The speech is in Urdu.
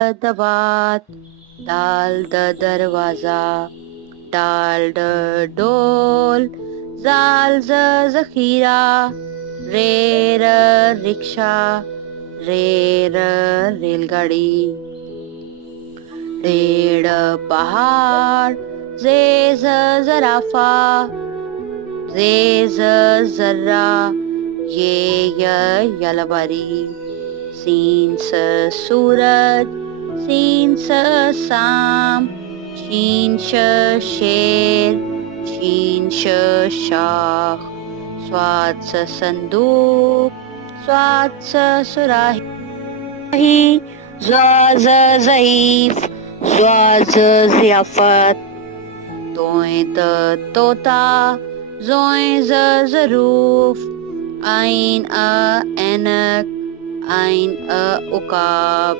دبات، دال دروازہ، ڈال ڈول، زال ذخیرہ، ریر رکشا، ریر ریل گاڑی، ریڑ پہاڑ، زیز زرافہ، زیز ذرہ، یہ یلباری، سین سورج، سین سام، شین شیر، شین شاخ، سواد صندوق، سواد سراہی، زواز ضعیف، زواز ضیافت، توئیں طوطا، زوئیں ظروف، عین اینک، عین عقاب،